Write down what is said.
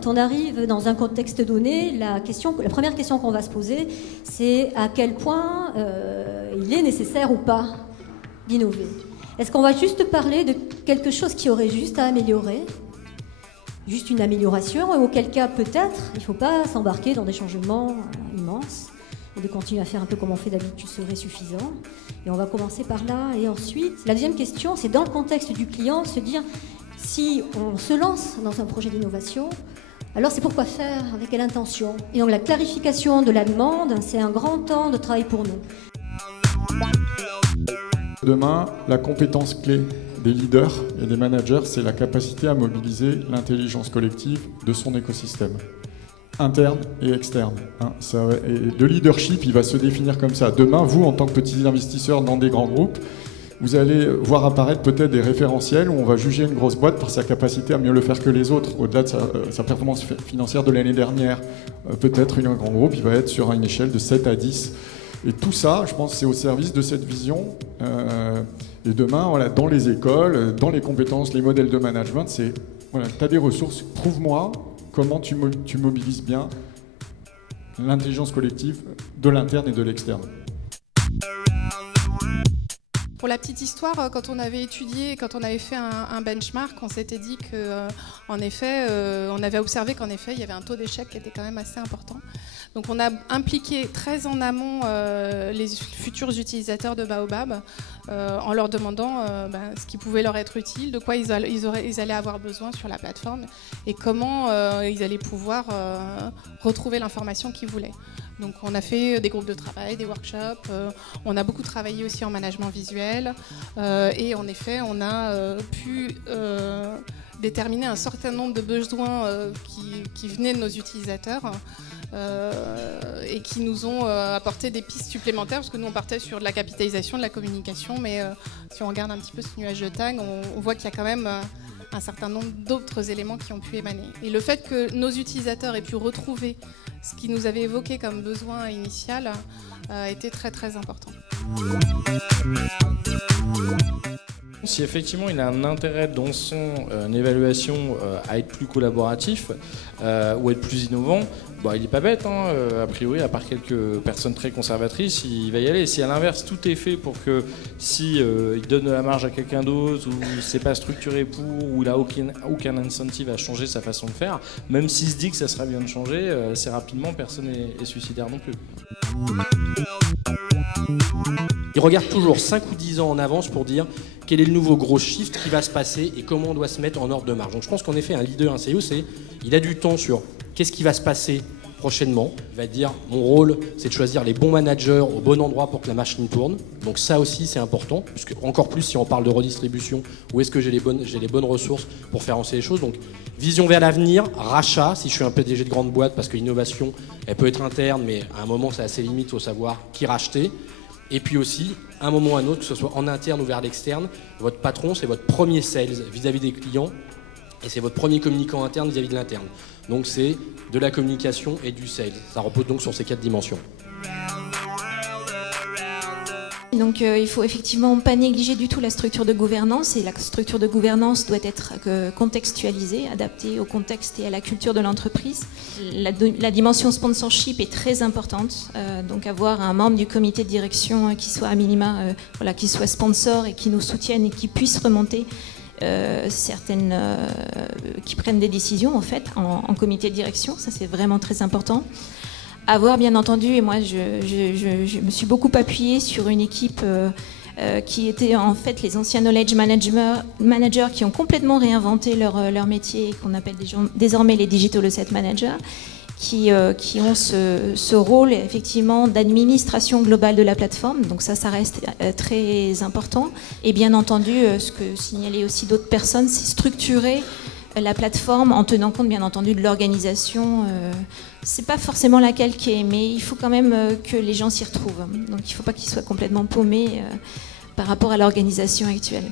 quand on arrive dans un contexte donné, la première question qu'on va se poser, c'est à quel point il est nécessaire ou pas d'innover. Est-ce qu'on va juste parler de quelque chose qui aurait juste à améliorer, juste une amélioration, et auquel cas peut-être il ne faut pas s'embarquer dans des changements immenses et de continuer à faire un peu comme on fait d'habitude serait suffisant. Et on va commencer par là. Et ensuite, la deuxième question, c'est dans le contexte du client, se dire si on se lance dans un projet d'innovation, alors c'est pourquoi faire, avec quelle intention. Et donc la clarification de la demande, c'est un grand temps de travail pour nous. Demain, la compétence clé des leaders et des managers, c'est la capacité à mobiliser l'intelligence collective de son écosystème, interne et externe. Et le leadership, il va se définir comme ça. Demain, vous, en tant que petits investisseurs dans des grands groupes, vous allez voir apparaître peut-être des référentiels où on va juger une grosse boîte par sa capacité à mieux le faire que les autres, au-delà de sa performance financière de l'année dernière. Peut-être un grand groupe, il va être sur une échelle de 7 à 10. Et tout ça, je pense, c'est au service de cette vision. Et demain, voilà, dans les écoles, dans les compétences, les modèles de management, c'est, voilà, tu as des ressources, prouve-moi comment tu mobilises bien l'intelligence collective de l'interne et de l'externe. Pour la petite histoire, quand on avait étudié, quand on avait fait un benchmark, on s'était dit qu'en effet, on avait observé qu'en effet, il y avait un taux d'échec qui était quand même assez important. Donc on a impliqué très en amont les futurs utilisateurs de Baobab en leur demandant ce qui pouvait leur être utile, de quoi ils allaient avoir besoin sur la plateforme et comment ils allaient pouvoir retrouver l'information qu'ils voulaient. Donc on a fait des groupes de travail, des workshops, on a beaucoup travaillé aussi en management visuel et en effet on a pu déterminer un certain nombre de besoins qui venaient de nos utilisateurs et qui nous ont apporté des pistes supplémentaires parce que nous on partait sur de la capitalisation, de la communication, mais si on regarde un petit peu ce nuage de tags, on voit qu'il y a quand même un certain nombre d'autres éléments qui ont pu émaner. Et le fait que nos utilisateurs aient pu retrouver ce qu'ils nous avaient évoqué comme besoin initial a été très très important. Si effectivement il a un intérêt dans son évaluation à être plus collaboratif ou être plus innovant, il n'est pas bête, a priori, à part quelques personnes très conservatrices, il va y aller. Si à l'inverse tout est fait pour que si il donne de la marge à quelqu'un d'autre ou c'est pas structuré pour ou il n'a aucun incentive à changer sa façon de faire, même s'il se dit que ça serait bien de changer, assez rapidement personne n'est suicidaire non plus. Ils regardent toujours 5 ou 10 ans en avance pour dire quel est le nouveau gros shift qui va se passer et comment on doit se mettre en ordre de marche. Donc je pense qu'en effet, un leader, un CEO, il a du temps sur qu'est-ce qui va se passer prochainement. Il va dire, mon rôle, c'est de choisir les bons managers au bon endroit pour que la machine tourne. Donc ça aussi, c'est important, puisque encore plus si on parle de redistribution, où est-ce que j'ai les bonnes ressources pour faire avancer les choses. Donc vision vers l'avenir, rachat, si je suis un PDG de grande boîte, parce que l'innovation, elle peut être interne, mais à un moment, c'est assez limite, il faut savoir qui racheter. Et puis aussi, à un moment ou à un autre, que ce soit en interne ou vers l'externe, votre patron, c'est votre premier sales vis-à-vis des clients et c'est votre premier communicant interne vis-à-vis de l'interne. Donc c'est de la communication et du sales. Ça repose donc sur ces 4 dimensions. Donc il faut effectivement pas négliger du tout la structure de gouvernance et la structure de gouvernance doit être contextualisée, adaptée au contexte et à la culture de l'entreprise. La dimension sponsorship est très importante, donc avoir un membre du comité de direction qui soit à minima, qui soit sponsor et qui nous soutienne et qui puisse remonter qui prennent des décisions en fait en comité de direction, ça c'est vraiment très important. Avoir bien entendu, et moi je me suis beaucoup appuyée sur une équipe qui était en fait les anciens knowledge managers qui ont complètement réinventé leur métier, qu'on appelle désormais les digital asset managers, qui ont ce rôle effectivement d'administration globale de la plateforme. Donc ça reste très important. Et bien entendu, ce que signalaient aussi d'autres personnes, c'est structurer la plateforme en tenant compte bien entendu de l'organisation. C'est pas forcément la calquer, mais il faut quand même que les gens s'y retrouvent. Donc il ne faut pas qu'ils soient complètement paumés par rapport à l'organisation actuelle.